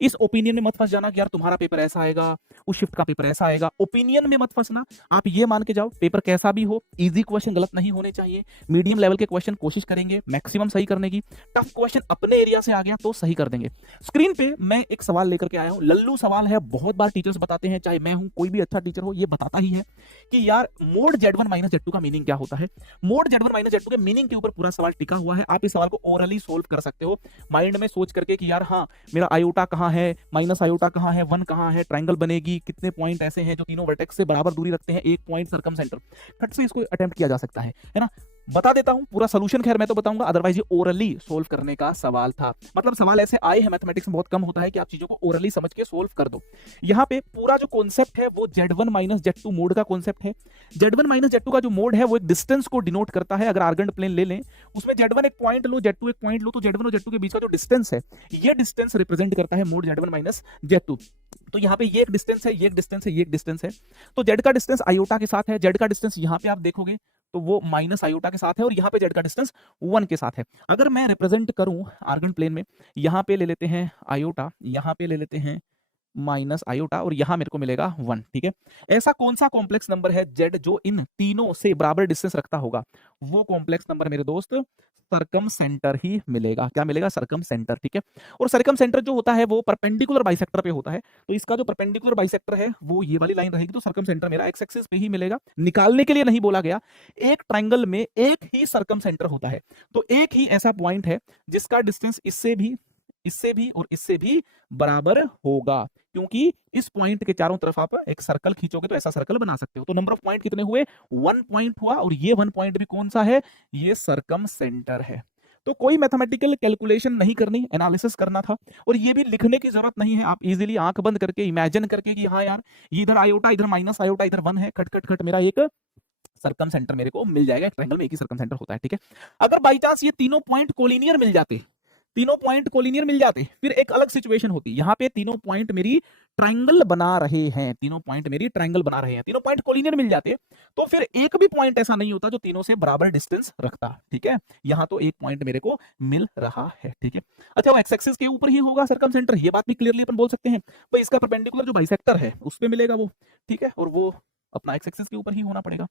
इस ओपिनियन में मत फंस जाना कि यार तुम्हारा पेपर ऐसा आएगा, उस शिफ्ट का पेपर ऐसा आएगा। ओपिनियन में मत फंसना। आप ये मान के जाओ पेपर कैसा भी हो, इजी क्वेश्चन गलत नहीं होने चाहिए, मीडियम लेवल के क्वेश्चन कोशिश करेंगे मैक्सिमम सही करने की, टफ क्वेश्चन अपने एरिया से आ गया तो सही कर देंगे। स्क्रीन पे मैं एक सवाल लेकर के आया हूं, लल्लू सवाल है, बहुत बार टीचर्स बताते हैं, चाहे मैं हूं कोई भी अच्छा टीचर हो ये बताता ही है कि यार मोड Z1 माइनस Z2 का मीनिंग क्या होता है। मोड Z1 माइनस Z2 के मीनिंग के ऊपर पूरा सवाल टिका हुआ है। आप इस सवाल को ओरली सोल्व कर सकते हो माइंड में सोच करके कि यार हाँ मेरा आयोटा कहाँ है, माइनस आयोटा कहाँ है, 1 कहाँ है, ट्राइंगल बनेगी, कितने पॉइंट ऐसे हैं जो तीनों वर्टेक्स से बराबर दूरी रखते हैं, 1 पॉइंट सर्कम सेंटर। फट से इसको अटेम्प्ट किया जा सकता है ना। बता देता हूं पूरा सोल्यूशन, खैर मैं तो बताऊंगा, अदरवाइज ये ओरली सोल्व करने का सवाल था। मतलब सवाल ऐसे आए हैं, मैथमेटिक्स में बहुत कम होता है कि आप चीजों को ओरली समझ के सोल्व कर दो। यहाँ पे पूरा जो कॉन्सेप्ट है वो Z1 माइनस Z2 मोड का कॉन्सेप्ट है। Z1 माइनस Z2 का जो मोड है वो एक डिस्टेंस को डिनोट करता है। अगर आर्गेंट प्लेन ले लें, उसमें Z1 एक पॉइंट लो, Z2 एक पॉइंट लो, तो Z1 और Z2 के बीच का जो डिस्टेंस है ये डिस्टेंस रिप्रेजेंट करता है मोड Z1 माइनस Z2। तो यहाँ पे ये एक डिस्टेंस है, ये एक डिस्टेंस है, ये एक डिस्टेंस है। तो Z का डिस्टेंस आयोटा के साथ है, Z का डिस्टेंस यहाँ पे आप देखोगे तो वो माइनस आयोटा के साथ है, और यहाँ पे Z का डिस्टेंस 1 के साथ है। अगर मैं रिप्रेजेंट करूं आर्गेंट प्लेन में, यहाँ पे ले लेते हैं आयोटा, यहाँ पे ले लेते हैं माइनस आयोटा, और यहां मेरे को मिलेगा 1। ठीक है, ऐसा कौन सा कॉम्प्लेक्स नंबर है Z जो इन तीनों से बराबर डिस्टेंस रखता होगा? वो कॉम्प्लेक्स नंबर मेरे दोस्त सरकम सेंटर ही मिलेगा। क्या मिलेगा? सरकम सेंटर। ठीक है, और सरकम सेंटर जो होता है वो परपेंडिकुलर बाइसेक्टर पे होता है, तो इसका जो परपेंडिकुलर बाइसेक्टर है वो ये वाली लाइन रहेगी, तो सरकम सेंटर मेरा एक्स एक्सिस पे ही मिलेगा। निकालने के लिए नहीं बोला गया, एक ट्राइंगल में एक ही सरकम सेंटर होता है, तो एक ही ऐसा पॉइंट है जिसका डिस्टेंस इससे भी और इससे भी बराबर होगा, क्योंकि इस पॉइंट के चारों तरफ आप एक सर्कल खींचोगे तो ऐसा सर्कल बना सकते हो। तो नंबर ऑफ पॉइंट कितने हुए? 1 पॉइंट हुआ, और ये 1 पॉइंट भी कौन सा है? ये सरकम सेंटर है। तो कोई मैथमेटिकल कैलकुलेशन नहीं करनी, एनालिसिस करना था, और ये भी लिखने की जरूरत नहीं है। आप इजीली आंख बंद करके इमेजिन करके कि हाँ यार ये इधर आयोटा, इधर माइनस आयोटा, इधर 1 है, खट खट खट मेरा एक सरकम सेंटर मेरे को मिल जाएगा। ट्रायंगल में एक ही सरकम सेंटर होता है। ठीक है, अगर बाई चांस ये तीनों पॉइंट कोलिनियर मिल जाते, तीनों पॉइंट कोलिनियर मिल जाते, फिर एक अलग सिचुएशन होती। यहाँ पे तीनों पॉइंट मेरी ट्रायंगल बना रहे हैं, तीनों पॉइंट मेरी ट्रायंगल बना रहे हैं, तीनों पॉइंट कोलिनियर मिल जाते, तो फिर एक भी पॉइंट ऐसा नहीं होता जो तीनों से बराबर डिस्टेंस रखता। ठीक है, यहाँ तो एक पॉइंट मेरे को मिल रहा है। ठीक है, अच्छा वो एक्स एक्सिस के ऊपर ही होगा सरकम सेंटर, ये बात भी क्लियरली अपन बोल सकते हैं भाई, इसका परपेंडिकुलर जो बाइसेक्टर है उस पे मिलेगा वो। ठीक है, और वो अपना एक्स एक्सिस के ऊपर ही होना पड़ेगा।